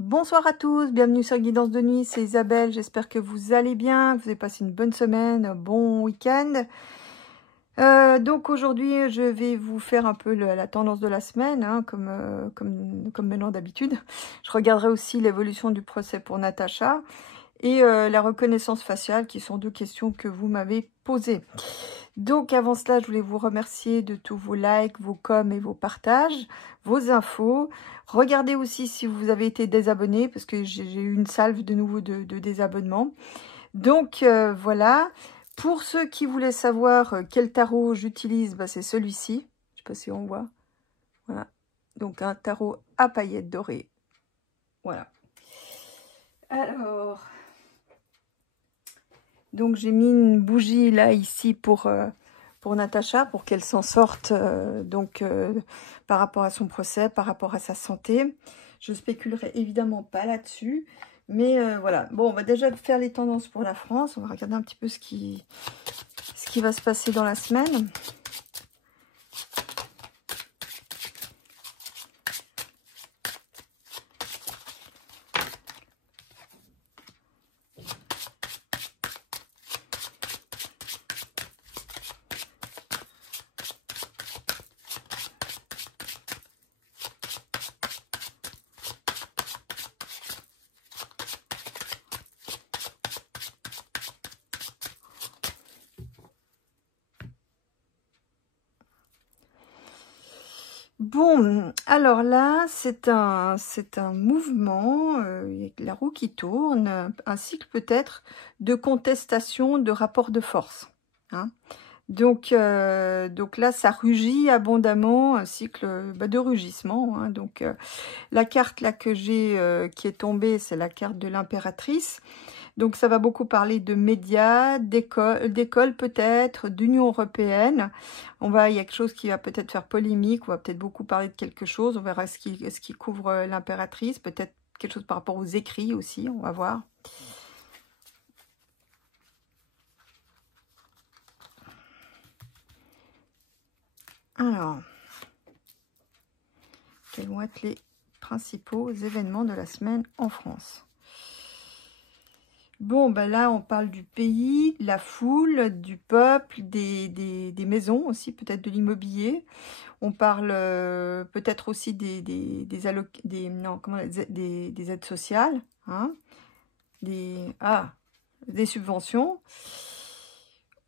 Bonsoir à tous, bienvenue sur Guidance de Nuit, c'est Isabelle, j'espère que vous allez bien, que vous avez passé une bonne semaine, un bon week-end. Donc aujourd'hui, je vais vous faire un peu la tendance de la semaine, hein, comme maintenant d'habitude. Je regarderai aussi l'évolution du procès pour Natacha et la reconnaissance faciale, qui sont deux questions que vous m'avez posées. Donc avant cela, je voulais vous remercier de tous vos likes, vos coms et vos partages, vos infos. Regardez aussi si vous avez été désabonné, parce que j'ai eu une salve de nouveau de désabonnement. Donc voilà. Pour ceux qui voulaient savoir quel tarot j'utilise, bah, c'est celui-ci. Je ne sais pas si on voit. Voilà. Donc un tarot à paillettes dorées. Voilà. Alors, donc j'ai mis une bougie là, ici, pour Natacha, pour qu'elle s'en sorte par rapport à son procès, par rapport à sa santé. Je spéculerai évidemment pas là-dessus. Mais voilà. Bon, on va déjà faire les tendances pour la France. On va regarder un petit peu ce qui va se passer dans la semaine. Bon, alors là, c'est un mouvement, avec la roue qui tourne, un cycle peut-être de contestation, de rapport de force. Hein. Donc là, ça rugit abondamment, un cycle de rugissement. Hein. Donc la carte là que j'ai, qui est tombée, c'est la carte de l'impératrice. Donc ça va beaucoup parler de médias, d'école peut-être, d'Union européenne. Il y a quelque chose qui va peut-être faire polémique, on va peut-être beaucoup parler de quelque chose. On verra ce qui couvre l'impératrice, peut-être quelque chose par rapport aux écrits aussi, on va voir. Alors, quels vont être les principaux événements de la semaine en France ? Bon, ben là, on parle du pays, de la foule, du peuple, des maisons aussi, peut-être de l'immobilier. On parle peut-être aussi des aides sociales, hein, des subventions.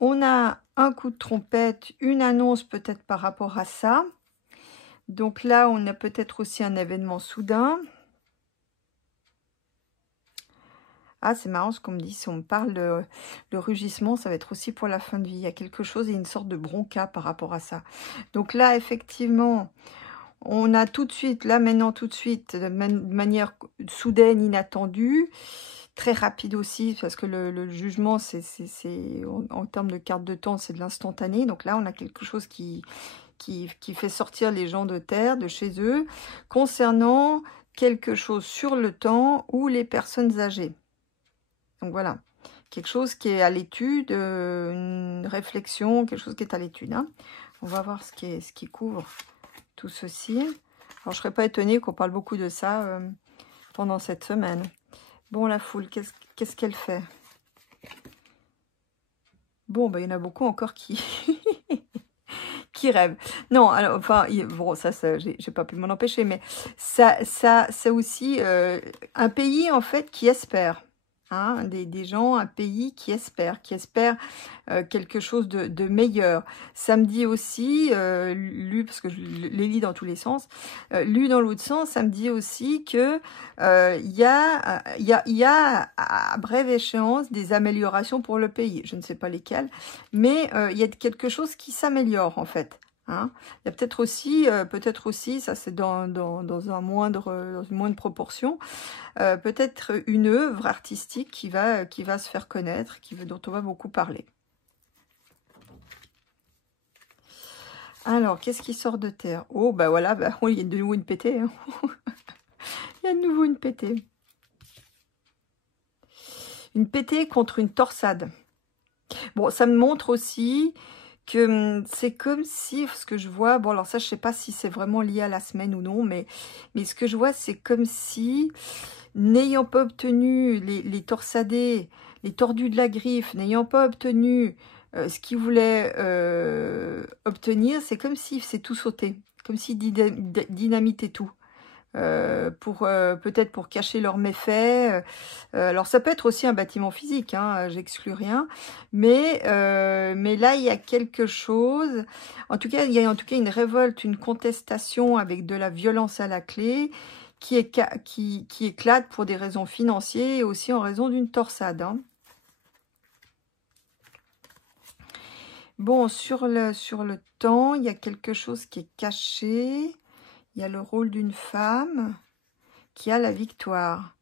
On a un coup de trompette, une annonce peut-être par rapport à ça. Donc là, on a peut-être aussi un événement soudain. Ah, c'est marrant ce qu'on me dit. Si on me parle de rugissement, ça va être aussi pour la fin de vie. Il y a quelque chose et une sorte de bronca par rapport à ça. Donc là, effectivement, on a tout de suite, là maintenant tout de suite, de manière soudaine, inattendue, très rapide aussi, parce que le jugement, en termes de carte de temps, c'est de l'instantané. Donc là, on a quelque chose qui fait sortir les gens de terre, de chez eux, concernant quelque chose sur le temps ou les personnes âgées. Donc voilà, quelque chose qui est à l'étude, une réflexion, quelque chose qui est à l'étude. Hein. On va voir ce qui couvre tout ceci. Alors, je ne serais pas étonnée qu'on parle beaucoup de ça pendant cette semaine. Bon, la foule, qu'est-ce qu'elle fait? Bon, ben, il y en a beaucoup encore qui... qui rêvent. Non, alors, enfin, bon, ça j'ai pas pu m'en empêcher, mais ça c'est aussi un pays, en fait, qui espère. Hein, des gens, un pays qui espère quelque chose de meilleur. Ça me dit aussi, lu, parce que je les lis dans tous les sens, lu dans l'autre sens, ça me dit aussi que il y a à brève échéance des améliorations pour le pays. Je ne sais pas lesquelles, mais il y a quelque chose qui s'améliore en fait. Hein. Il y a peut-être aussi, ça c'est dans une moindre proportion, peut-être une œuvre artistique qui va se faire connaître, dont on va beaucoup parler. Alors, qu'est-ce qui sort de terre? Oh, bah voilà, il y a de nouveau une pétée. Hein. Il y a de nouveau une pétée. Une pétée contre une torsade. Bon, ça me montre aussi que c'est comme si, ce que je vois, bon alors ça je sais pas si c'est vraiment lié à la semaine ou non, mais ce que je vois c'est comme si n'ayant pas obtenu les torsadés, les tordus de la griffe, n'ayant pas obtenu ce qu'ils voulaient obtenir, c'est comme si c'est tout sauté, comme si dynamitait tout. Peut-être pour cacher leurs méfaits. Alors ça peut être aussi un bâtiment physique, hein, j'exclus rien, mais là il y a quelque chose. En tout cas, il y a une révolte, une contestation avec de la violence à la clé qui éclate pour des raisons financières et aussi en raison d'une torsade. Hein. Bon, sur le temps, il y a quelque chose qui est caché. Il y a le rôle d'une femme qui a la victoire.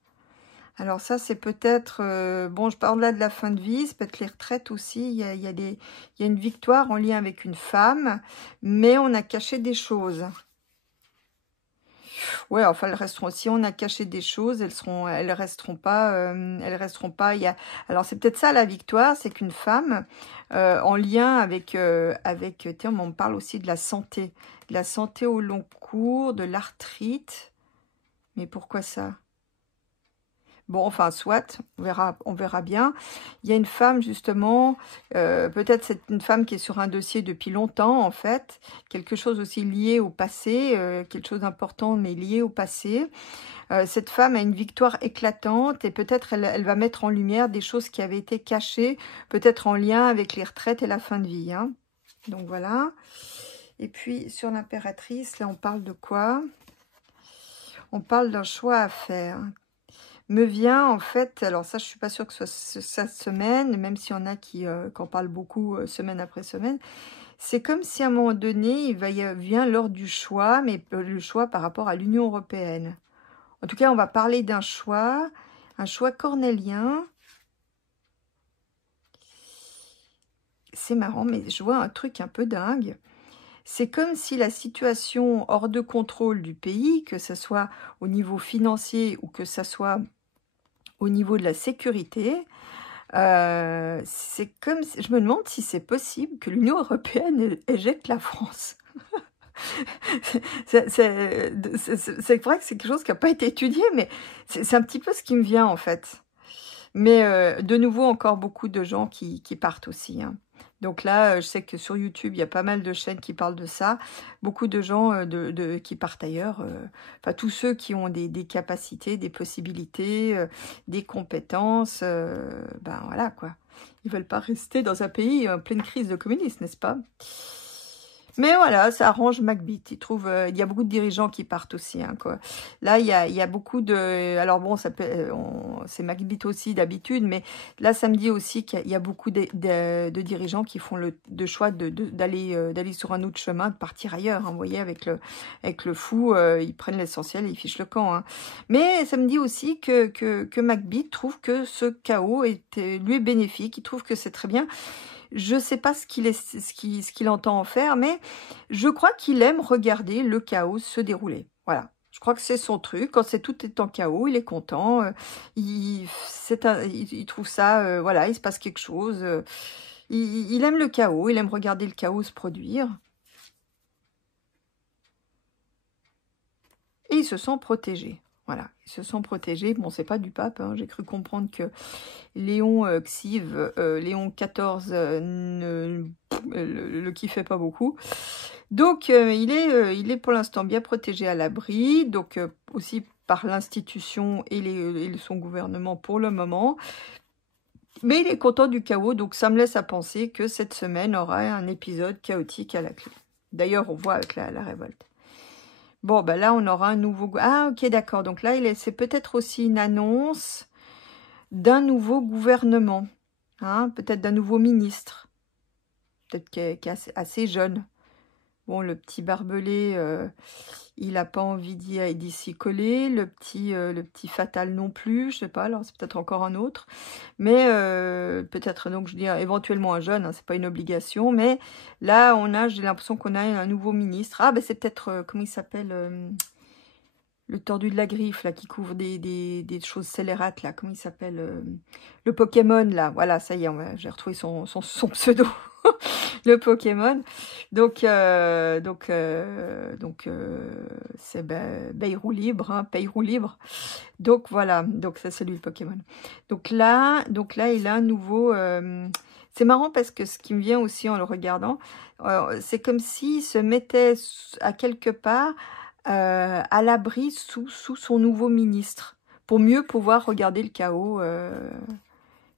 Alors ça, c'est peut-être... bon, je parle là de la fin de vie, c'est peut-être les retraites aussi. Il y a une victoire en lien avec une femme, mais on a caché des choses. Ouais, enfin, elles resteront. Si on a caché des choses, elles resteront pas. Alors c'est peut-être ça la victoire, c'est qu'une femme en lien avec, tiens, on parle aussi de la santé au long cours, de l'arthrite. Mais pourquoi ça? Bon, enfin, soit, on verra bien. Il y a une femme, justement, peut-être c'est une femme qui est sur un dossier depuis longtemps, en fait. Quelque chose aussi lié au passé, quelque chose d'important, mais lié au passé. Cette femme a une victoire éclatante et peut-être elle va mettre en lumière des choses qui avaient été cachées, peut-être en lien avec les retraites et la fin de vie. Hein. Donc, voilà. Et puis, sur l'impératrice, là, on parle de quoi? On parle d'un choix à faire. Me vient en fait, alors ça je suis pas sûre que ce soit cette semaine, même s'il y en a qui en parlent beaucoup semaine après semaine, c'est comme si à un moment donné, vient l'heure du choix, mais le choix par rapport à l'Union européenne. En tout cas, on va parler d'un choix, un choix cornélien. C'est marrant, mais je vois un truc un peu dingue. C'est comme si la situation hors de contrôle du pays, que ce soit au niveau financier ou que ce soit au niveau de la sécurité, c'est comme, je me demande si c'est possible que l'Union européenne éjecte la France. C'est vrai que c'est quelque chose qui n'a pas été étudié, mais c'est un petit peu ce qui me vient en fait. Mais de nouveau, encore beaucoup de gens qui partent aussi. Hein. Donc là, je sais que sur YouTube, il y a pas mal de chaînes qui parlent de ça. Beaucoup de gens qui partent ailleurs. Enfin, tous ceux qui ont des capacités, des possibilités, des compétences. Ben voilà, quoi. Ils veulent pas rester dans un pays en pleine crise de communisme, n'est-ce pas? Mais voilà, ça arrange Macbeth. Il y a beaucoup de dirigeants qui partent aussi. Hein, quoi. Là, il y a beaucoup de... Alors bon, c'est Macbeth aussi d'habitude, mais là, ça me dit aussi qu'il y a beaucoup de dirigeants qui font le choix d'aller sur un autre chemin, de partir ailleurs. Hein, vous voyez, avec le fou, ils prennent l'essentiel et ils fichent le camp. Hein. Mais ça me dit aussi que Macbeth trouve que ce chaos lui est bénéfique. Il trouve que c'est très bien. Je ne sais pas ce qu'il entend en faire, mais je crois qu'il aime regarder le chaos se dérouler. Voilà. Je crois que c'est son truc. Quand tout est en chaos, il est content. Il trouve ça, voilà, il se passe quelque chose. Il aime le chaos, il aime regarder le chaos se produire. Et il se sent protégé. Voilà, ils se sont protégés. Bon, c'est pas du pape. Hein. J'ai cru comprendre que Léon Léon XIV ne le kiffait pas beaucoup. Donc, il est pour l'instant bien protégé à l'abri. Donc, aussi par l'institution et son gouvernement pour le moment. Mais il est content du chaos. Donc, ça me laisse à penser que cette semaine aura un épisode chaotique à la clé. D'ailleurs, on voit avec la révolte. Bon, ben là, on aura un nouveau... Ah, ok, d'accord. Donc là, c'est peut-être aussi une annonce d'un nouveau gouvernement. Hein, peut-être d'un nouveau ministre. Peut-être qui est assez jeune. Bon, le petit barbelé, il n'a pas envie d'y s'y coller. Le petit fatal non plus. Je sais pas, alors c'est peut-être encore un autre. Mais peut-être, donc je dis éventuellement un jeune, hein, c'est pas une obligation. Mais là, j'ai l'impression qu'on a un nouveau ministre. Ah, ben c'est peut-être, comment il s'appelle le tordu de la griffe, là, qui couvre des choses scélérates, là. Comment il s'appelle le Pokémon, là. Voilà, ça y est, j'ai retrouvé son pseudo. le Pokémon. Donc, c'est Bayrou libre, hein, Payrou libre. Donc voilà, donc ça c'est lui le Pokémon. Donc là il a un nouveau... c'est marrant parce que ce qui me vient aussi en le regardant, c'est comme s'il se mettait à quelque part à l'abri sous son nouveau ministre, pour mieux pouvoir regarder le chaos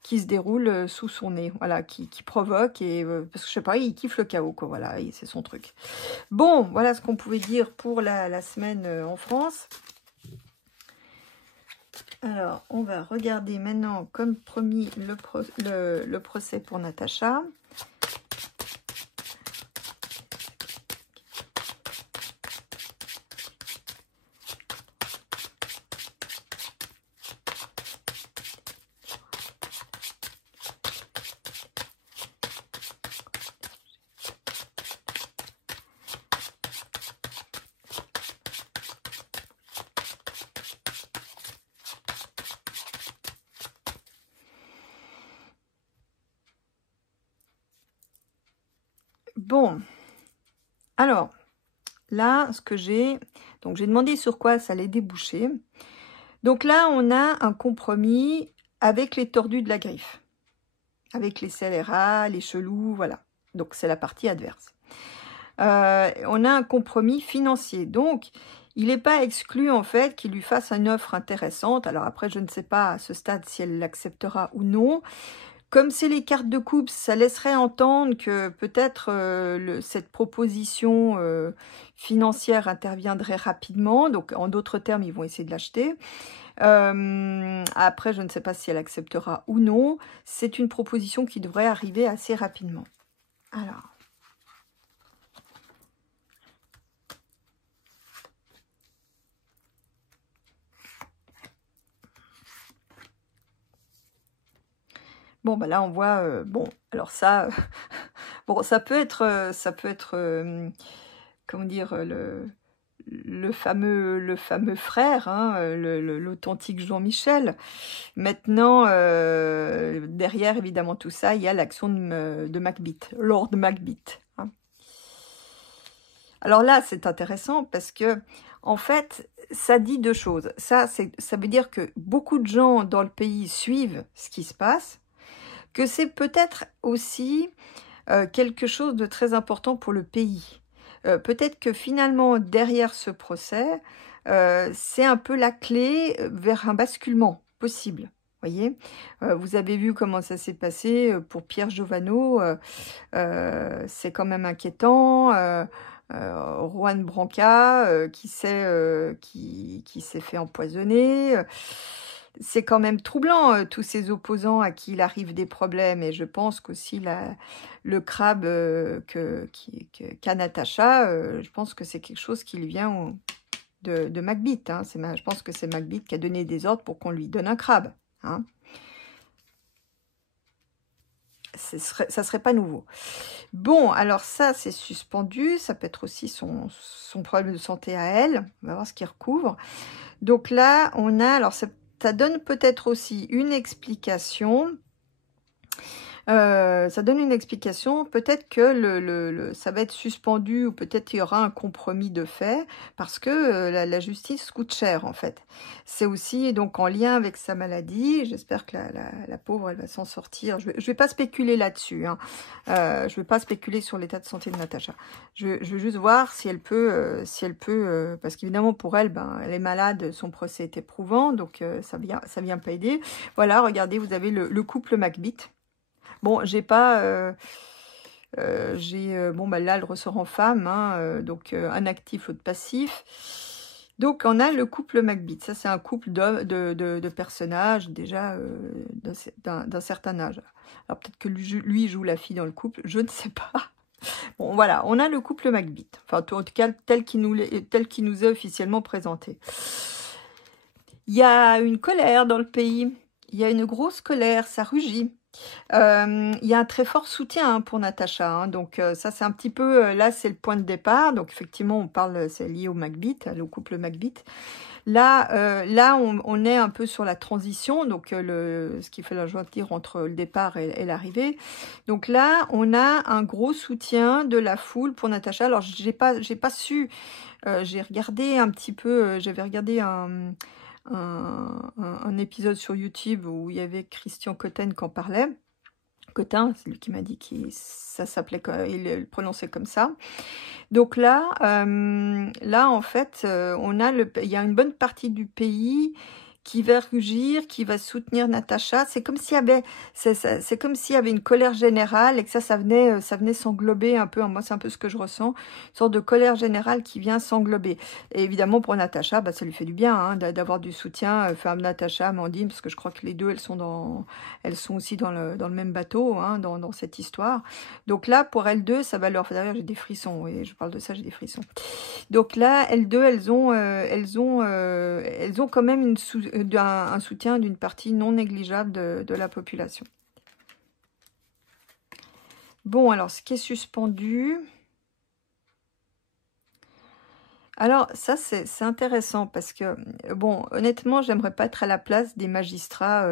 qui se déroule sous son nez, voilà, qui provoque, et parce que je sais pas, il kiffe le chaos, quoi, voilà, c'est son truc. Bon, voilà ce qu'on pouvait dire pour la semaine en France. Alors, on va regarder maintenant, comme promis, le procès pour Natacha. Bon, alors, là, ce que j'ai... Donc, j'ai demandé sur quoi ça allait déboucher. Donc là, on a un compromis avec les tordus de la griffe. Avec les scélérats, les chelous, voilà. Donc, c'est la partie adverse. On a un compromis financier. Donc, il n'est pas exclu, en fait, qu'il lui fasse une offre intéressante. Alors après, je ne sais pas à ce stade si elle l'acceptera ou non. Comme c'est les cartes de coupe, ça laisserait entendre que peut-être cette proposition financière interviendrait rapidement. Donc, en d'autres termes, ils vont essayer de l'acheter. Après, je ne sais pas si elle acceptera ou non. C'est une proposition qui devrait arriver assez rapidement. Alors. Bon, bah là, on voit... bon, alors ça... bon, ça peut être... comment dire... le fameux frère, hein, l'authentique Jean-Michel. Maintenant, derrière, évidemment, tout ça, il y a l'action de Macbeth, Lord Macbeth. Hein. Alors là, c'est intéressant parce que, en fait, ça dit deux choses. Ça veut dire que beaucoup de gens dans le pays suivent ce qui se passe, que c'est peut-être aussi quelque chose de très important pour le pays. Peut-être que finalement, derrière ce procès, c'est un peu la clé vers un basculement possible. Voyez, vous avez vu comment ça s'est passé pour Pierre Giovanneau. C'est quand même inquiétant. Juan Branca qui s'est fait empoisonner. C'est quand même troublant, tous ces opposants à qui il arrive des problèmes. Et je pense qu'aussi le crabe qu'a Natacha, je pense que c'est quelque chose qui lui vient de Macbeth. Hein. Je pense que c'est Macbeth qui a donné des ordres pour qu'on lui donne un crabe. Hein. Ça serait pas nouveau. Bon, alors ça, c'est suspendu. Ça peut être aussi son problème de santé à elle. On va voir ce qu'il recouvre. Donc là, on a... Alors, ça donne peut-être aussi une explication. Ça donne une explication. Peut-être que ça va être suspendu ou peut-être il y aura un compromis de fait parce que la justice coûte cher en fait. C'est aussi donc en lien avec sa maladie. J'espère que la pauvre elle va s'en sortir. Je vais pas spéculer là-dessus. Hein. Je vais pas spéculer sur l'état de santé de Natacha. Je veux juste voir si elle peut, parce qu'évidemment pour elle, ben elle est malade, son procès est éprouvant, donc ça vient pas aider. Voilà, regardez, vous avez le couple Macbeth. Bon, j'ai pas... bon, bah là, elle ressort en femme, hein, donc un actif, l'autre passif. Donc, on a le couple Macbeth. Ça, c'est un couple de personnages, déjà, d'un certain âge. Alors, peut-être que lui joue la fille dans le couple, je ne sais pas. Bon, voilà, on a le couple Macbeth. Enfin, en tout cas, tel qui nous est officiellement présenté. Il y a une colère dans le pays. Il y a une grosse colère, ça rugit. Il y a un très fort soutien hein, pour Natacha, hein, donc ça c'est un petit peu, là c'est le point de départ, donc effectivement on parle, c'est lié au Macbeth, au couple Macbeth, Là, on est un peu sur la transition, donc ce qui fait la jointure entre le départ et l'arrivée. Donc là, on a un gros soutien de la foule pour Natacha. Alors, j'ai pas su, j'ai regardé un petit peu, j'avais regardé un épisode sur YouTube où il y avait Christian Cotten qui en parlait. Cotin, c'est lui qui m'a dit que ça s'appelait, il le prononçait comme ça. Donc là, en fait, il y a une bonne partie du pays qui va rugir, qui va soutenir Natacha. C'est comme s'il y avait, c'est comme s'il y avait une colère générale et que ça venait s'englober un peu. Moi, c'est un peu ce que je ressens, une sorte de colère générale qui vient s'englober. Et évidemment, pour Natacha, bah, ça lui fait du bien hein, d'avoir du soutien. Enfin, Natacha, Amandine, parce que je crois que les deux, elles sont aussi dans le même bateau, hein, dans cette histoire. Donc là, pour elles deux, ça va leur faire. D'ailleurs, j'ai des frissons. Oui, je parle de ça, j'ai des frissons. Donc là, elles deux, elles ont quand même un soutien d'une partie non négligeable de la population. Bon, alors, ce qui est suspendu... Alors, ça, c'est intéressant parce que, bon, honnêtement, j'aimerais pas être à la place des magistrats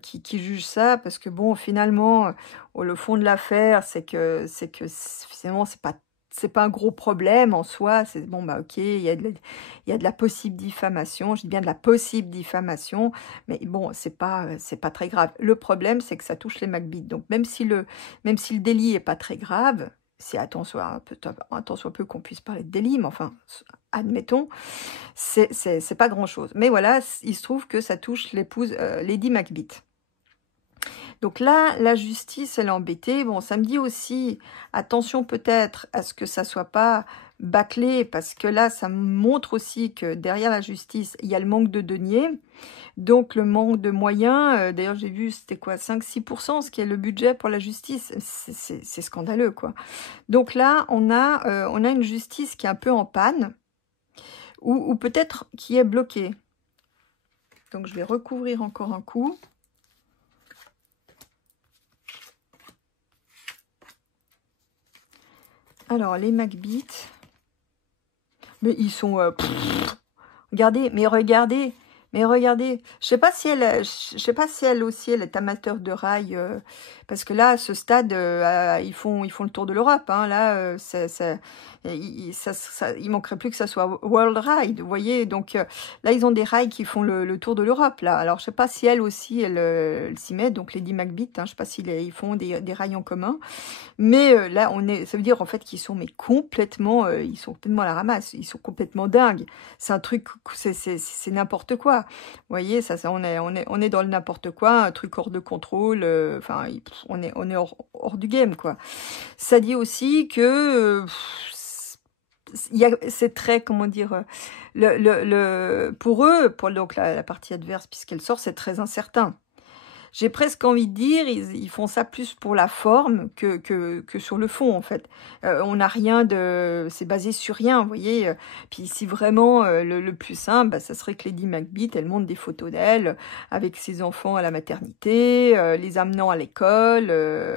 qui jugent ça parce que, bon, finalement, le fond de l'affaire, c'est que finalement, c'est pas un gros problème en soi. C'est bon, bah ok, il y a de la possible diffamation. Je dis bien de la possible diffamation, mais bon, c'est pas très grave. Le problème, c'est que ça touche les Macbeat. Donc même si le délit est pas très grave, c'est un tant soit peu qu'on puisse parler de délit, mais enfin, admettons, c'est pas grand chose. Mais voilà, il se trouve que ça touche l'épouse Lady Macbeth. Donc là, la justice, elle est embêtée. Bon, ça me dit aussi, attention peut-être à ce que ça soit pas bâclé, parce que là, ça montre aussi que derrière la justice, il y a le manque de deniers, donc le manque de moyens. D'ailleurs, j'ai vu, c'était quoi, 5-6%, ce qui est le budget pour la justice. C'est scandaleux, quoi. Donc là, on a une justice qui est un peu en panne, ou peut-être qui est bloquée. Donc, je vais recouvrir encore un coup. Alors, les Macbeth, mais ils sont... regardez, je sais pas si elle aussi, elle est amateur de rail, parce que là, à ce stade, ils font le tour de l'Europe. Hein, là, il manquerait plus que ça soit World Ride, vous voyez. Donc là, ils ont des rails qui font le tour de l'Europe. Là, alors je sais pas si elle aussi, elle s'y met. Donc Lady Macbeth, hein, je sais pas ils font des rails en commun. Mais là, ça veut dire en fait qu'ils sont complètement, ils sont complètement à la ramasse, ils sont complètement dingues. C'est un truc, c'est n'importe quoi. Vous voyez, on est dans le n'importe quoi, un truc hors de contrôle. Enfin, on est hors du game, quoi. Ça dit aussi que c'est très, comment dire, pour eux, pour donc la partie adverse, puisqu'elle sort, c'est très incertain. J'ai presque envie de dire, ils font ça plus pour la forme que sur le fond, en fait. On n'a rien de... C'est basé sur rien, vous voyez. Puis ici, vraiment, le plus simple, bah, ça serait que Lady Macbeth, elle montre des photos d'elle avec ses enfants à la maternité, les amenant à l'école,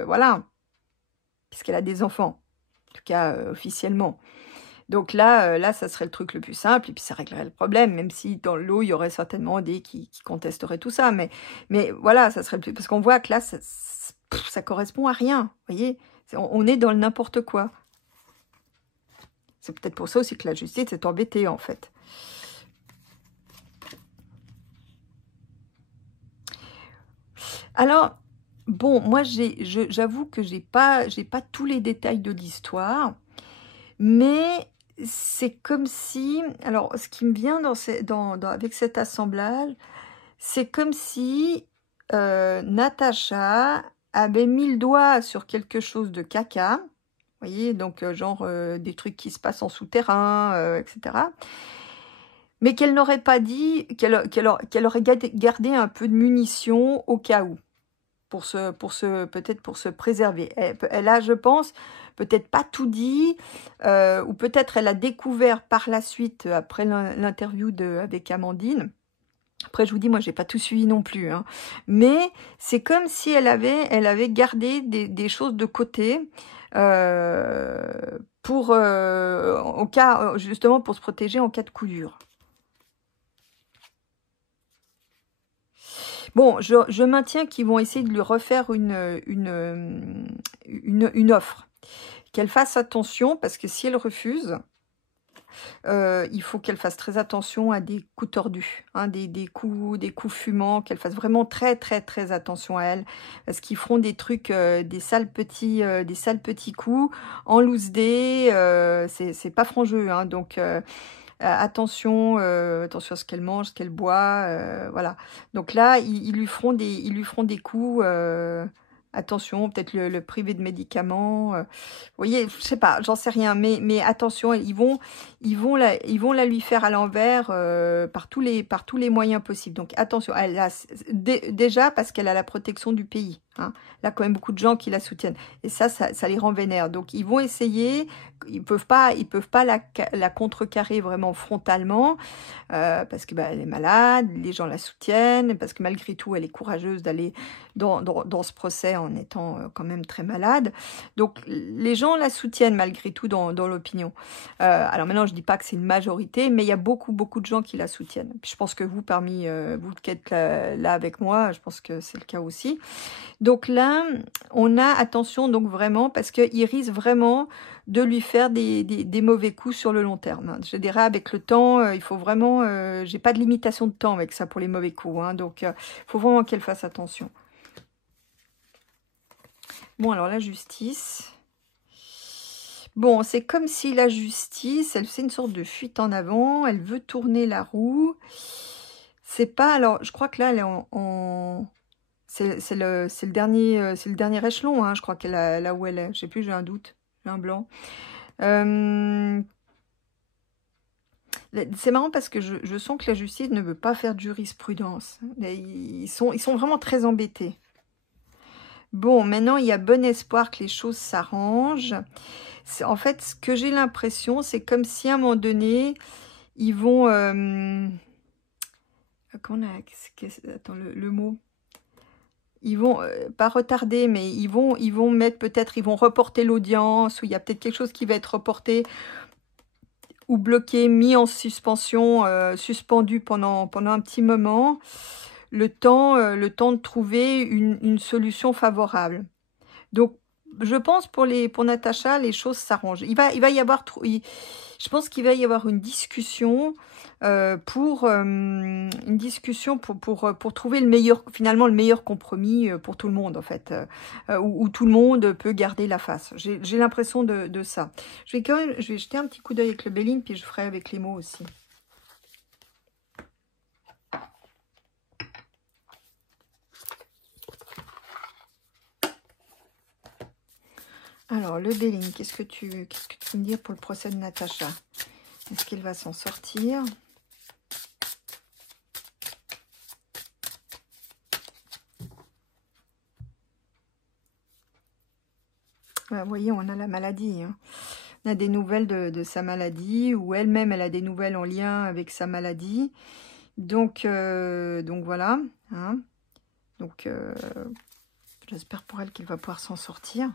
voilà. Puisqu'elle a des enfants, en tout cas officiellement. Donc là, ça serait le truc le plus simple, et puis ça réglerait le problème, même si dans le lot, il y aurait certainement des qui contesteraient tout ça. Mais voilà, ça serait le plus... Parce qu'on voit que là, ça correspond à rien, vous voyez. On est dans le n'importe quoi. C'est peut-être pour ça aussi que la justice est embêtée, en fait. Alors, bon, moi, j'avoue que j'ai pas tous les détails de l'histoire, mais... c'est comme si, alors ce qui me vient avec cet assemblage, c'est comme si Natacha avait mis le doigt sur quelque chose de caca, vous voyez, donc genre des trucs qui se passent en souterrain, etc. Mais qu'elle n'aurait pas dit, qu'elle aurait gardé un peu de munitions au cas où. Peut-être pour se préserver. Elle a, je pense, peut-être pas tout dit, ou peut-être elle a découvert par la suite, après l'interview avec Amandine. Après, je vous dis, moi, j'ai pas tout suivi non plus, hein. Mais c'est comme si elle avait gardé des choses de côté, au cas, justement, pour se protéger en cas de coup dur. Bon, je maintiens qu'ils vont essayer de lui refaire une offre. Qu'elle fasse attention, parce que si elle refuse, il faut qu'elle fasse très attention à des coups tordus, hein, des coups fumants, qu'elle fasse vraiment très très très attention à elle, parce qu'ils feront des trucs, des sales petits coups, en loose day, c'est pas franc jeu, hein, donc attention, attention à ce qu'elle mange, ce qu'elle boit, voilà. Donc là, ils lui feront des coups, attention, peut-être le priver de médicaments. Vous voyez, je sais pas, j'en sais rien, mais attention, ils vont la lui faire à l'envers par tous les moyens possibles. Donc attention, elle a, déjà parce qu'elle a la protection du pays. Hein. Là, quand même beaucoup de gens qui la soutiennent. Et ça les rend vénères. Donc ils vont essayer. Ils peuvent pas la contrecarrer vraiment frontalement parce que elle est malade, les gens la soutiennent, parce que malgré tout, elle est courageuse d'aller dans ce procès en étant quand même très malade. Donc les gens la soutiennent malgré tout dans l'opinion. Alors maintenant, je dis pas que c'est une majorité, mais il y a beaucoup de gens qui la soutiennent. Puis je pense que vous, parmi vous qui êtes là avec moi, je pense que c'est le cas aussi. Donc là, on a attention donc vraiment parce qu'il risque vraiment de lui faire des mauvais coups sur le long terme. Je dirais avec le temps, il faut vraiment, j'ai pas de limitation de temps avec ça pour les mauvais coups, hein, donc il faut vraiment qu'elle fasse attention. Bon, alors la justice. Bon, c'est comme si la justice, elle fait une sorte de fuite en avant, elle veut tourner la roue. C'est pas, alors je crois que là, elle est c'est le dernier échelon, hein, je crois qu'elle est là où elle est. Je sais plus, j'ai un doute, j'ai un blanc. C'est marrant parce que je sens que la justice ne veut pas faire de jurisprudence. Ils sont vraiment très embêtés. Bon, maintenant, il y a bon espoir que les choses s'arrangent. En fait, ce que j'ai l'impression, c'est comme si à un moment donné, ils vont... attends, le mot. Ils vont pas retarder, mais ils vont mettre peut-être, ils vont reporter l'audience, ou il y a peut-être quelque chose qui va être reporté ou bloqué, mis en suspension, suspendu pendant un petit moment, le temps de trouver une solution favorable. Donc, je pense pour Natacha, les choses s'arrangent. Il va y avoir, je pense qu'il va y avoir une discussion pour trouver finalement le meilleur compromis pour tout le monde en fait, où tout le monde peut garder la face. J'ai l'impression de ça. Je vais jeter un petit coup d'œil avec le Béline, puis je ferai avec les mots aussi. Alors, le Béline, qu'est-ce que tu veux me dire pour le procès de Natacha? Est-ce qu'il va s'en sortir? Vous voyez, on a la maladie. Hein. On a des nouvelles de sa maladie, ou elle-même, elle a des nouvelles en lien avec sa maladie. Donc voilà. Hein. Donc, j'espère pour elle qu'il va pouvoir s'en sortir.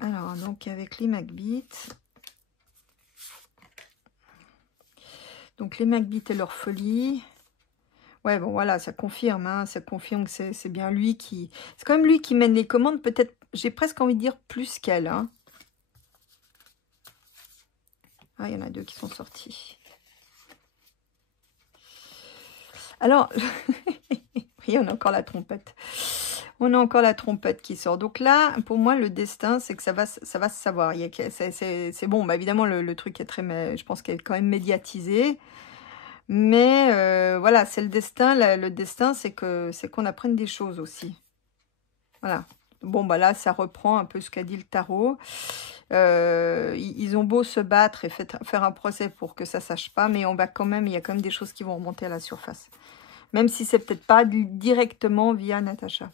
Alors, donc, avec les Macbeth. Donc, les Macbeth et leur folie. Ouais, bon, voilà, ça confirme. Hein, ça confirme que c'est bien lui qui... C'est quand même lui qui mène les commandes. Peut-être, j'ai presque envie de dire plus qu'elle. Hein. Ah, il y en a deux qui sont sortis. Alors, oui, on a encore la trompette. On a encore la trompette qui sort. Donc là, pour moi, le destin, c'est que ça va se savoir. C'est bon, bah évidemment, le truc est très... Je pense qu'elle est quand même médiatisée. Mais voilà, c'est le destin. Le destin, c'est qu'on apprenne des choses aussi. Voilà. Bon, bah là, ça reprend un peu ce qu'a dit le tarot. Ils ont beau se battre et faire un procès pour que ça sache pas, mais on va quand même, il y a quand même des choses qui vont remonter à la surface. Même si c'est peut-être pas directement via Natacha.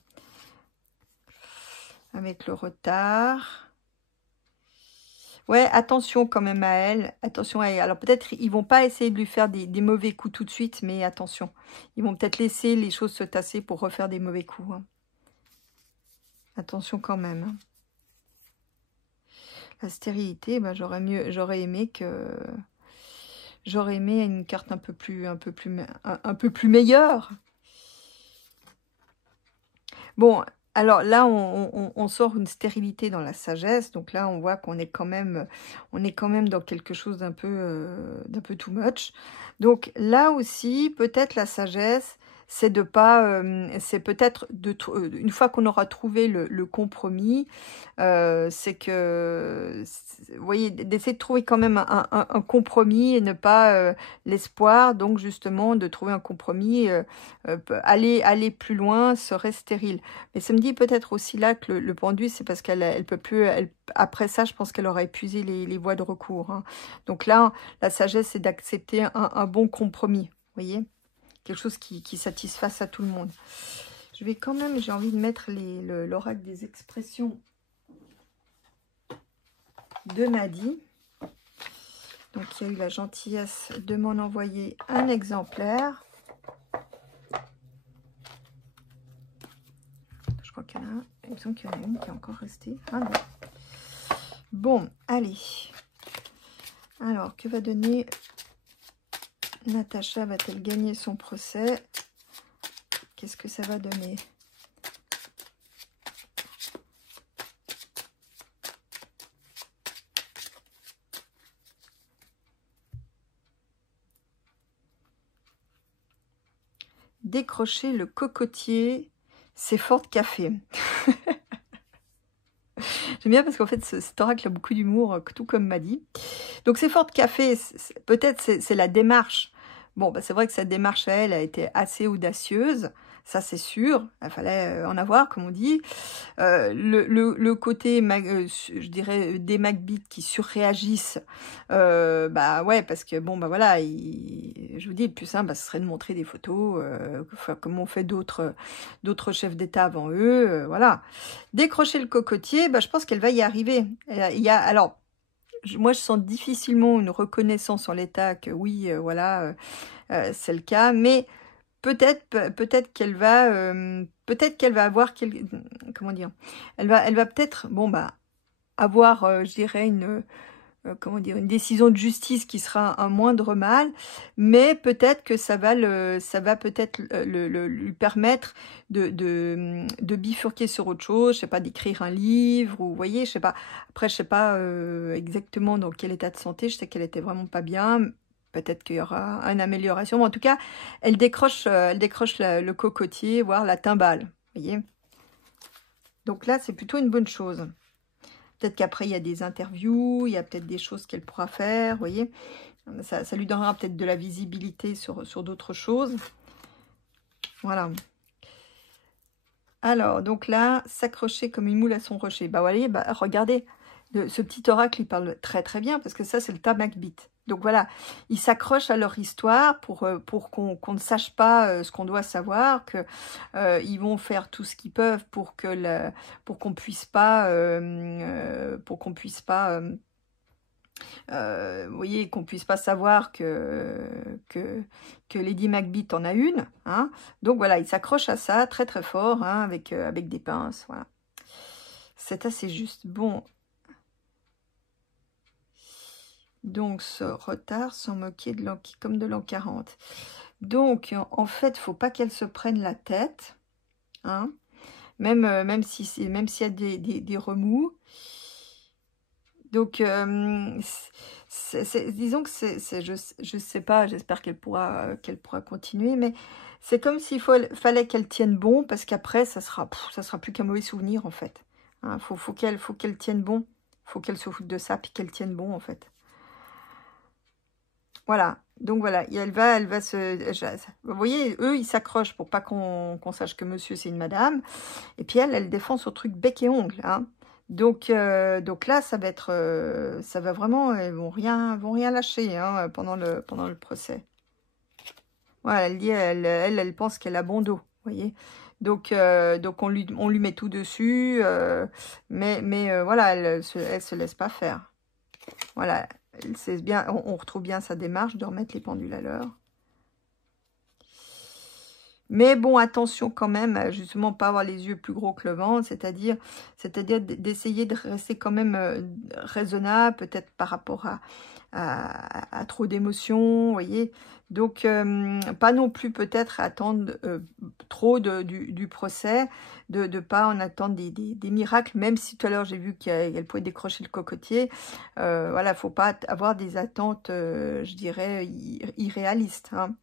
Avec le retard. Ouais, attention quand même à elle. Attention à elle. Alors peut-être ils vont pas essayer de lui faire des mauvais coups tout de suite, mais attention. Ils vont peut-être laisser les choses se tasser pour refaire des mauvais coups. Hein. Attention quand même. Hein. La stérilité, ben, j'aurais aimé que J'aurais aimé une carte un peu plus meilleure. Bon, alors là, on sort une stérilité dans la sagesse. Donc là, on voit qu'on est quand même dans quelque chose d'un peu too much. Donc là aussi, peut-être la sagesse, c'est de pas, c'est peut-être une fois qu'on aura trouvé le compromis, c'est que, vous voyez, d'essayer de trouver quand même un compromis et ne pas l'espoir, donc justement de trouver un compromis, aller plus loin serait stérile. Mais ça me dit peut-être aussi là que le pendu, c'est parce qu'elle peut plus, après ça, je pense qu'elle aura épuisé les voies de recours, hein. Donc là, la sagesse, c'est d'accepter un bon compromis, vous voyez, quelque chose qui satisfasse à tout le monde. Je vais quand même, j'ai envie de mettre l'oracle des expressions de Madi. Donc, il y a eu la gentillesse de m'en envoyer un exemplaire. Je crois qu'il y en a un. Il me semble qu'il y en a une qui est encore restée. Ah non. Bon, allez. Alors, que va donner Natacha? Va-t-elle gagner son procès? Qu'est-ce que ça va donner? Décrocher le cocotier, c'est fort de café. J'aime bien parce qu'en fait, cet oracle a beaucoup d'humour, tout comme m'a dit. Donc, c'est fort de café, peut-être c'est la démarche. Bon, bah, c'est vrai que cette démarche, elle, a été assez audacieuse. Ça, c'est sûr. Il fallait en avoir, comme on dit. Le côté, je dirais, des Macbeth qui surréagissent, bah ouais, parce que bon, bah voilà, je vous dis, le plus simple, bah, ce serait de montrer des photos, comme ont fait d'autres chefs d'État avant eux, voilà. Décrocher le cocotier, bah, je pense qu'elle va y arriver. Alors, moi, je sens difficilement une reconnaissance en l'état que oui, voilà, c'est le cas, mais peut-être qu'elle va avoir comment dire, elle va peut-être, bon bah, avoir, je dirais, comment dire, une décision de justice qui sera un moindre mal, mais peut-être que ça va peut-être lui permettre de bifurquer sur autre chose, je sais pas, d'écrire un livre, ou vous voyez, je sais pas. Après, je sais pas exactement dans quel état de santé, je sais qu'elle était vraiment pas bien. Peut-être qu'il y aura une amélioration. Mais en tout cas, elle décroche le cocotier, voire la timbale. Vous voyez. Donc là, c'est plutôt une bonne chose. Peut-être qu'après, il y a des interviews, il y a peut-être des choses qu'elle pourra faire, vous voyez. Ça lui donnera peut-être de la visibilité sur d'autres choses. Voilà. Alors, donc là, s'accrocher comme une moule à son rocher. Bah, vous voyez, bah, regardez, ce petit oracle, il parle très très bien, parce que ça, c'est le tas Macbeth. Donc voilà, ils s'accrochent à leur histoire pour qu'on ne sache pas ce qu'on doit savoir, que ils vont faire tout ce qu'ils peuvent pour qu'on puisse pas, vous voyez, qu'on puisse pas savoir que Lady Macbeth en a une, hein. Donc voilà, ils s'accrochent à ça très très fort, hein, avec des pinces, voilà. C'est assez juste. Bon. Donc, ce retard sans moquer comme de l'an 40. Donc, en fait, faut pas qu'elle se prenne la tête, hein, même s'il y a des remous. Donc, disons que je sais pas, j'espère qu'elle pourra continuer, mais c'est comme s'il fallait qu'elle tienne bon, parce qu'après, ça sera plus qu'un mauvais souvenir, en fait. Hein, faut qu'elle tienne bon. Faut qu'elle se foute de ça, puis qu'elle tienne bon, en fait. Voilà, donc voilà, et elle va vous voyez, eux, ils s'accrochent pour pas qu'on sache que monsieur, c'est une madame. Et puis elle défend son truc bec et ongle, hein. Donc là, ça va vraiment, ils vont rien lâcher, hein, pendant le procès. Voilà, elle dit, elle pense qu'elle a bon dos, vous voyez. Donc on lui met tout dessus, mais voilà, elle se laisse pas faire. Voilà, c'est bien, on retrouve bien sa démarche de remettre les pendules à l'heure. Mais bon, attention quand même, justement, pas avoir les yeux plus gros que le ventre, c'est-à-dire d'essayer de rester quand même raisonnable, peut-être par rapport à trop d'émotions, vous voyez. Donc, pas non plus peut-être attendre trop du procès, de ne pas en attendre des miracles, même si tout à l'heure j'ai vu qu'elle pouvait décrocher le cocotier. Voilà, faut pas avoir des attentes, je dirais, irréalistes, hein.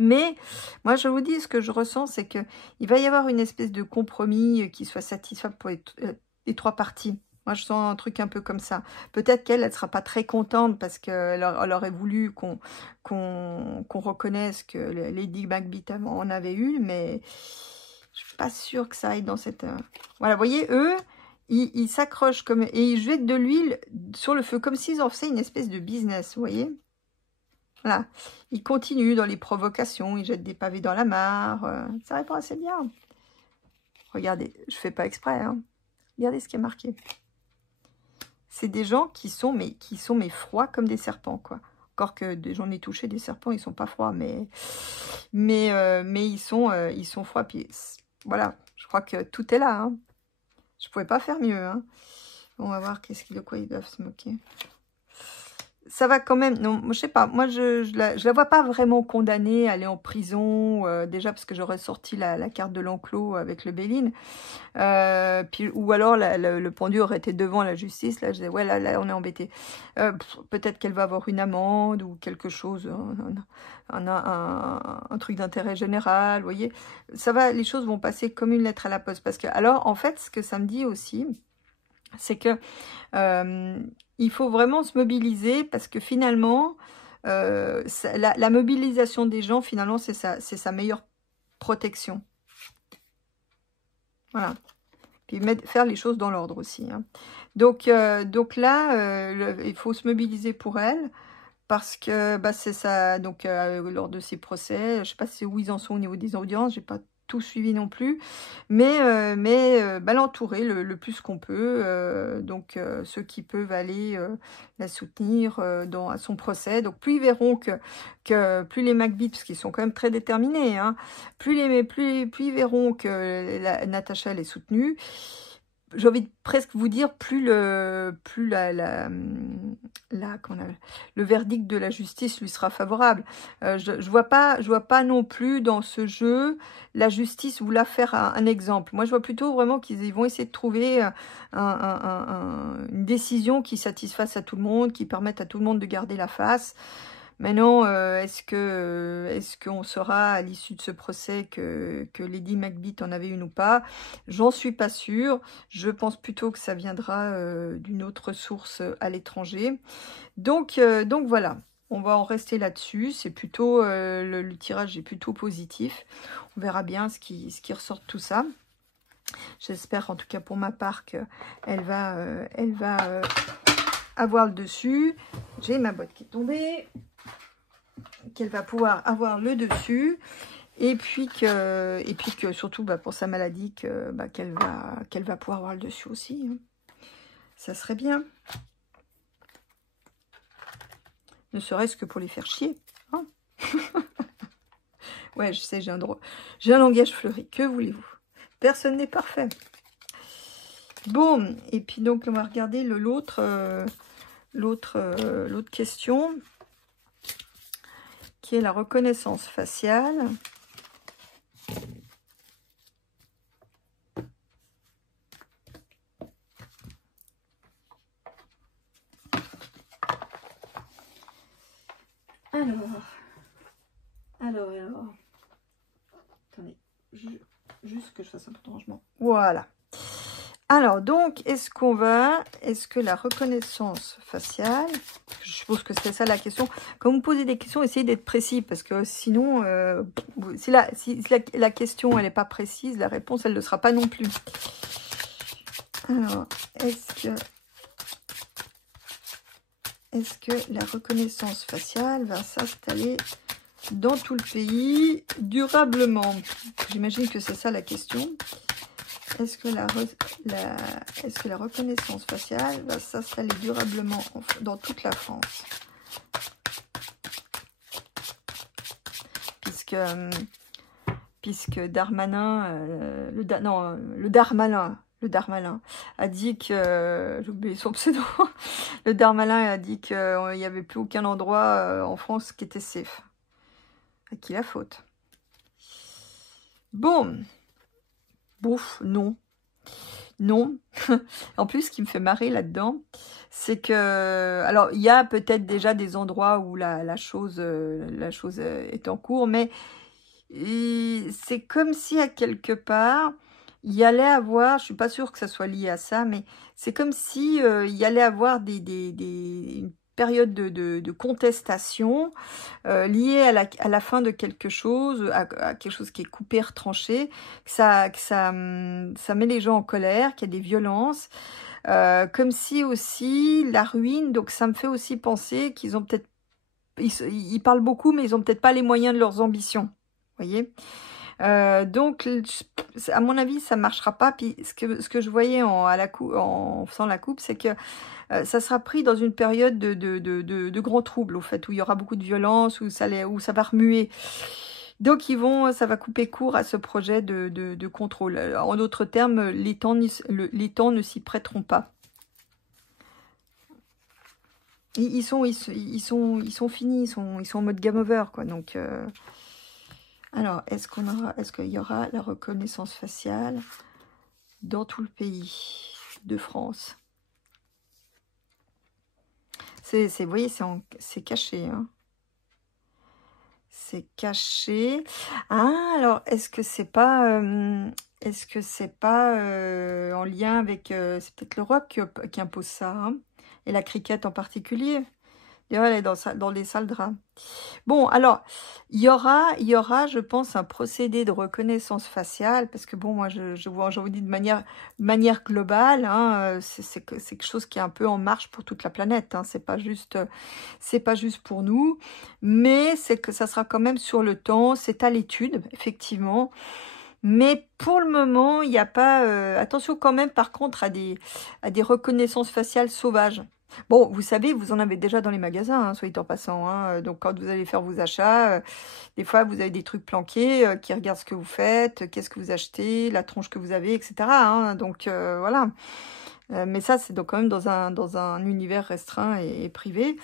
Mais moi, je vous dis, ce que je ressens, c'est que il va y avoir une espèce de compromis qui soit satisfaisant pour les trois parties. Moi, je sens un truc un peu comme ça. Peut-être qu'elle, elle sera pas très contente parce qu'elle aurait voulu qu'on reconnaisse que Lady Macbeth avant en avait une, mais je suis pas sûre que ça aille dans cette... Voilà, vous voyez, eux, ils s'accrochent comme... Et ils jettent de l'huile sur le feu, comme s'ils en faisaient une espèce de business, vous voyez. Voilà, il continue dans les provocations, il jette des pavés dans la mare, ça répond assez bien. Regardez, je fais pas exprès, hein. Regardez ce qui est marqué. C'est des gens qui sont mais froids comme des serpents, quoi. Encore que j'en ai touché des serpents, ils sont pas froids, mais ils sont froids. Puis voilà, je crois que tout est là, hein. Je pouvais pas faire mieux, hein. On va voir de quoi ils doivent se moquer. Ça va quand même, non, je sais pas, moi je la vois pas vraiment condamnée à aller en prison, déjà parce que j'aurais sorti la carte de l'enclos avec le Béline, puis, ou alors le pendu aurait été devant la justice, là je disais, ouais là on est embêté. Peut-être qu'elle va avoir une amende ou quelque chose, un truc d'intérêt général, vous voyez, ça va, les choses vont passer comme une lettre à la poste, parce que, alors en fait ce que ça me dit aussi, c'est que il faut vraiment se mobiliser parce que finalement, la mobilisation des gens, finalement, c'est sa meilleure protection. Voilà. Puis faire les choses dans l'ordre aussi, hein. Donc là, il faut se mobiliser pour elle parce que bah, c'est ça. Donc, lors de ces procès, je ne sais pas où ils en sont au niveau des audiences, j'ai pas tout suivi non plus, mais bah, l'entourer le plus qu'on peut, donc ceux qui peuvent aller la soutenir à son procès. Donc plus ils verront que plus les Macbeth, parce qu'ils sont quand même très déterminés, hein, plus ils verront que Natacha elle est soutenue, j'ai envie de presque vous dire, plus le verdict de la justice lui sera favorable. Je vois pas non plus dans ce jeu la justice vouloir faire un exemple. Moi, je vois plutôt vraiment qu'ils vont essayer de trouver une décision qui satisfasse à tout le monde, qui permette à tout le monde de garder la face. Maintenant, est-ce qu'on saura à l'issue de ce procès que Lady Macbeth en avait une ou pas? J'en suis pas sûre. Je pense plutôt que ça viendra d'une autre source à l'étranger. Donc voilà, on va en rester là-dessus. C'est plutôt le tirage est plutôt positif. On verra bien ce qui ressort de tout ça. J'espère en tout cas pour ma part qu'elle va avoir le dessus. J'ai ma boîte qui est tombée. Qu'elle va pouvoir avoir le dessus, et puis que surtout bah, pour sa maladie qu'elle va pouvoir avoir le dessus aussi, hein. Ça serait bien, ne serait-ce que pour les faire chier, hein. Ouais, je sais, j'ai un langage fleuri, que voulez-vous, personne n'est parfait. Bon, et puis donc on va regarder l'autre question, qui est la reconnaissance faciale. Alors. Attendez, juste que je fasse un peu de rangement. Voilà. Alors, donc, est-ce que la reconnaissance faciale, je suppose que c'est ça la question. Quand vous posez des questions, essayez d'être précis, parce que sinon, si la question, elle n'est pas précise, la réponse, elle ne le sera pas non plus. Alors, est-ce que la reconnaissance faciale va s'installer dans tout le pays durablement? J'imagine que c'est ça la question. Est-ce que la reconnaissance faciale va s'installer durablement dans toute la France? Puisque puisque Darmanin, le Darmalin a dit que, j'ai oublié son pseudo, le Darmalin a dit qu'il n'y avait plus aucun endroit en France qui était safe. À qui la faute? Bon, bouf, non. Non. En plus, ce qui me fait marrer là-dedans, c'est que... Alors, il y a peut-être déjà des endroits où la chose est en cours, mais c'est comme si, à quelque part, il y allait avoir... Je suis pas sûre que ça soit lié à ça, mais c'est comme si il y allait avoir une période de contestation liée à la fin de quelque chose, à quelque chose qui est coupé, retranché, ça met les gens en colère, qu'il y a des violences, comme si aussi la ruine, donc ça me fait aussi penser qu'ils ont peut-être, ils parlent beaucoup, mais ils ont peut-être pas les moyens de leurs ambitions, vous voyez. Donc, à mon avis, ça marchera pas. Puis, ce que je voyais en faisant la coupe, c'est que ça sera pris dans une période de grands troubles, au fait, où il y aura beaucoup de violence, où ça va remuer. Donc, ça va couper court à ce projet de contrôle. En d'autres termes, les temps ne s'y prêteront pas. Ils sont finis, ils sont en mode game over, quoi. Donc, alors, est-ce qu'il y aura la reconnaissance faciale dans tout le pays de France? Vous voyez, c'est caché, hein. C'est caché. Ah, alors, est-ce que c'est pas en lien avec... c'est peut-être l'Europe qui impose ça, hein, et la cricket en particulier. D'ailleurs, elle est dans les sales draps. Bon, alors, il y aura, je pense, un procédé de reconnaissance faciale, parce que bon, moi, je vous dis de manière globale, hein, c'est quelque chose qui est un peu en marche pour toute la planète, hein, c'est pas juste pour nous, mais c'est que ça sera quand même sur le temps, c'est à l'étude, effectivement. Mais pour le moment, il n'y a pas... attention quand même, par contre, à des reconnaissances faciales sauvages. Bon, vous savez, vous en avez déjà dans les magasins, hein, soit dit en passant. Hein. Donc, quand vous allez faire vos achats, des fois, vous avez des trucs planqués qui regardent ce que vous faites, qu'est-ce que vous achetez, la tronche que vous avez, etc. Hein. Donc, voilà. Mais ça, c'est donc quand même dans un univers restreint et privé.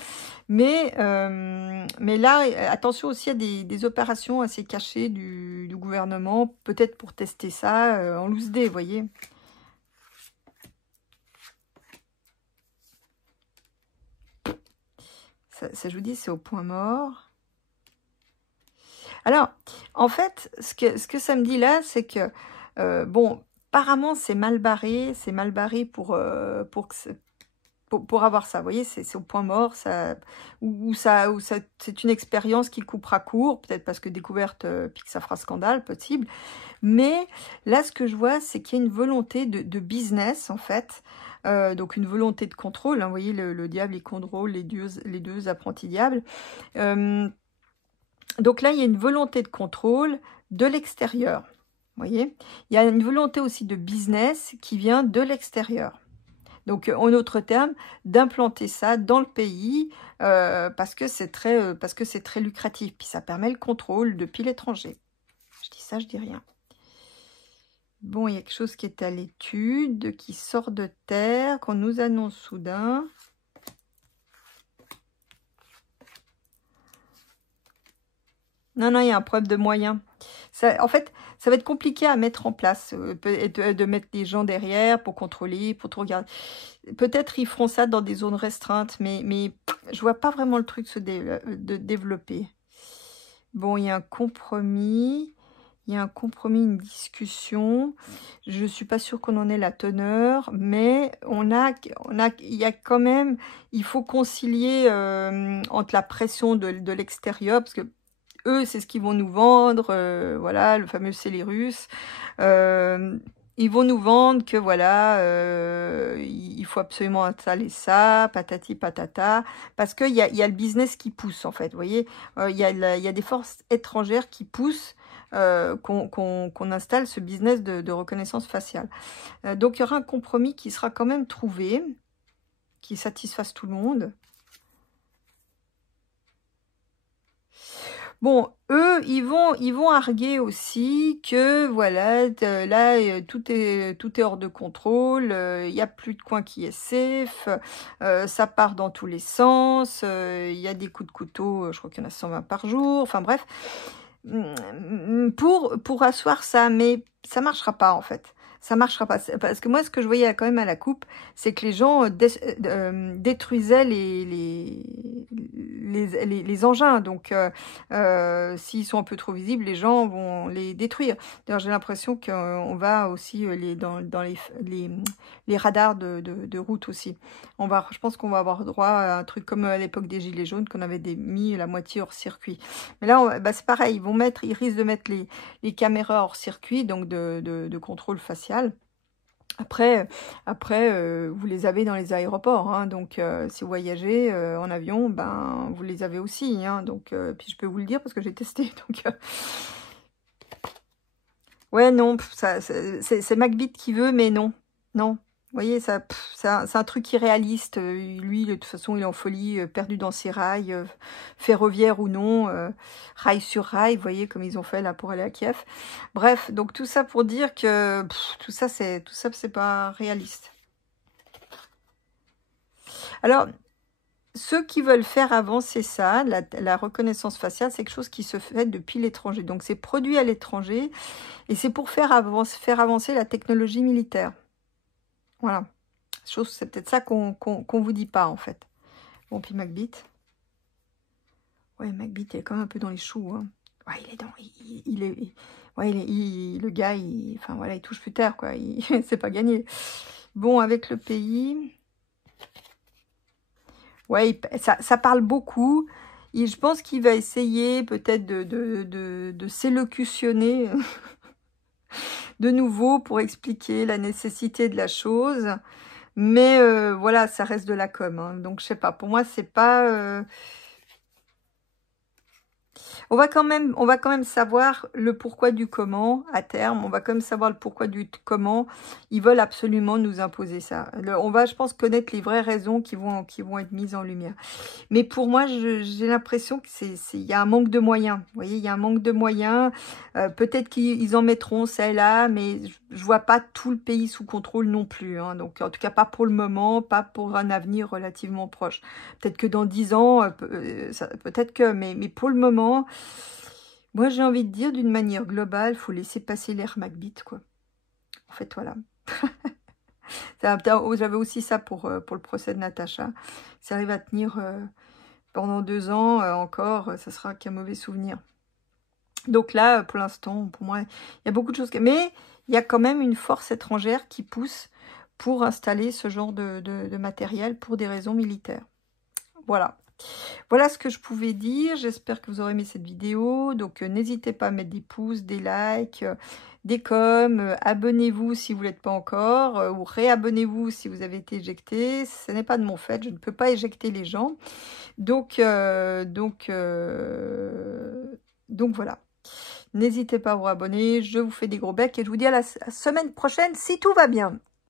Mais là, attention aussi à des opérations assez cachées du gouvernement, peut-être pour tester ça en loose day, vous voyez. Ça, je vous dis, c'est au point mort. Alors, en fait, ce que ça me dit là, c'est que, bon, apparemment, c'est mal barré pour avoir ça. Vous voyez, c'est au point mort, c'est une expérience qui coupera court, peut-être parce que découverte, puis que ça fera scandale, possible. Mais là, ce que je vois, c'est qu'il y a une volonté de business, en fait. Donc, une volonté de contrôle. Hein, vous voyez, le diable, il contrôle les deux apprentis diables. Donc là, il y a une volonté de contrôle de l'extérieur. Vous voyez, il y a une volonté aussi de business qui vient de l'extérieur. Donc, en d'autres termes, d'implanter ça dans le pays parce que c'est très lucratif. Puis ça permet le contrôle depuis l'étranger. Je dis ça, je dis rien. Bon, il y a quelque chose qui est à l'étude, qui sort de terre, qu'on nous annonce soudain. Non, il y a un problème de moyens. En fait, ça va être compliqué à mettre en place, de mettre des gens derrière pour contrôler, pour tout regarder. Peut-être ils feront ça dans des zones restreintes, mais je vois pas vraiment le truc de développer. Bon, il y a un compromis. Une discussion. Je suis pas sûre qu'on en ait la teneur, mais il y a quand même, il faut concilier entre la pression de l'extérieur, parce que eux, c'est ce qu'ils vont nous vendre, voilà, le fameux Célérus. Ils vont nous vendre que, voilà, il faut absolument installer ça, patati patata, parce qu'il y a le business qui pousse, en fait, vous voyez. Il y a des forces étrangères qui poussent qu'on installe ce business de reconnaissance faciale. Donc, il y aura un compromis qui sera quand même trouvé, qui satisfasse tout le monde. Bon, eux, ils vont arguer aussi que, voilà, là, tout est hors de contrôle, il n'y a plus de coin qui est safe, ça part dans tous les sens, il y a des coups de couteau, je crois qu'il y en a 120 par jour, enfin bref, pour asseoir ça, mais ça marchera pas, en fait. Ça marchera pas. Parce que moi, ce que je voyais quand même à la coupe, c'est que les gens détruisaient les engins. Donc, s'ils sont un peu trop visibles, les gens vont les détruire. D'ailleurs, j'ai l'impression qu'on va aussi dans les radars de route aussi. Je pense qu'on va avoir droit à un truc comme à l'époque des Gilets jaunes, qu'on avait mis la moitié hors circuit. Mais là, bah, c'est pareil. Ils risquent de mettre les caméras hors circuit, donc de contrôle facial. Après, vous les avez dans les aéroports, hein, donc si vous voyagez en avion, ben vous les avez aussi, hein, donc puis je peux vous le dire parce que j'ai testé, donc ouais, non, c'est Macbeth qui veut, mais non, non. Vous voyez, c'est un truc irréaliste. Lui, de toute façon, il est en folie, perdu dans ses rails, ferroviaires ou non, rail sur rail, vous voyez, comme ils ont fait là pour aller à Kiev. Bref, donc tout ça pour dire que tout ça, c'est pas réaliste. Alors, ceux qui veulent faire avancer ça, la reconnaissance faciale, c'est quelque chose qui se fait depuis l'étranger. Donc, c'est produit à l'étranger et c'est pour faire avancer la technologie militaire. Voilà. C'est peut-être ça qu'on vous dit pas, en fait. Bon, puis Macbeth. Ouais, Macbeth, il est quand même un peu dans les choux. Hein. Ouais, il est dans... le gars, enfin, voilà, il touche plus terre, quoi. C'est pas gagné. Bon, avec le pays... Ouais, ça parle beaucoup. Je pense qu'il va essayer peut-être de s'élocutionner de nouveau pour expliquer la nécessité de la chose. Mais voilà, ça reste de la com. Hein. Donc, je sais pas. Pour moi, c'est pas... On va quand même savoir le pourquoi du comment à terme. On va quand même savoir le pourquoi du comment. Ils veulent absolument nous imposer ça. On va, je pense, connaître les vraies raisons qui vont être mises en lumière. Mais pour moi, j'ai l'impression qu'il y a un manque de moyens. Vous voyez, il y a un manque de moyens. Peut-être qu'ils en mettront ça et là, mais je vois pas tout le pays sous contrôle non plus. Hein. Donc, en tout cas, pas pour le moment, pas pour un avenir relativement proche. Peut-être que dans 10 ans, peut-être que... Mais pour le moment... Moi, j'ai envie de dire, d'une manière globale, faut laisser passer l'ère Macbeth, quoi. En fait, voilà. J'avais aussi ça pour le procès de Natacha. Ça arrive à tenir pendant 2 ans encore, ça sera qu'un mauvais souvenir. Donc là, pour l'instant, pour moi, il y a beaucoup de choses. Mais il y a quand même une force étrangère qui pousse pour installer ce genre de matériel pour des raisons militaires. Voilà. Voilà ce que je pouvais dire. J'espère que vous aurez aimé cette vidéo. Donc, n'hésitez pas à mettre des pouces, des likes, des coms. Abonnez-vous si vous ne l'êtes pas encore. Ou réabonnez-vous si vous avez été éjecté. Ce n'est pas de mon fait. Je ne peux pas éjecter les gens. Donc voilà. N'hésitez pas à vous abonner. Je vous fais des gros becs. Et je vous dis à la semaine prochaine si tout va bien.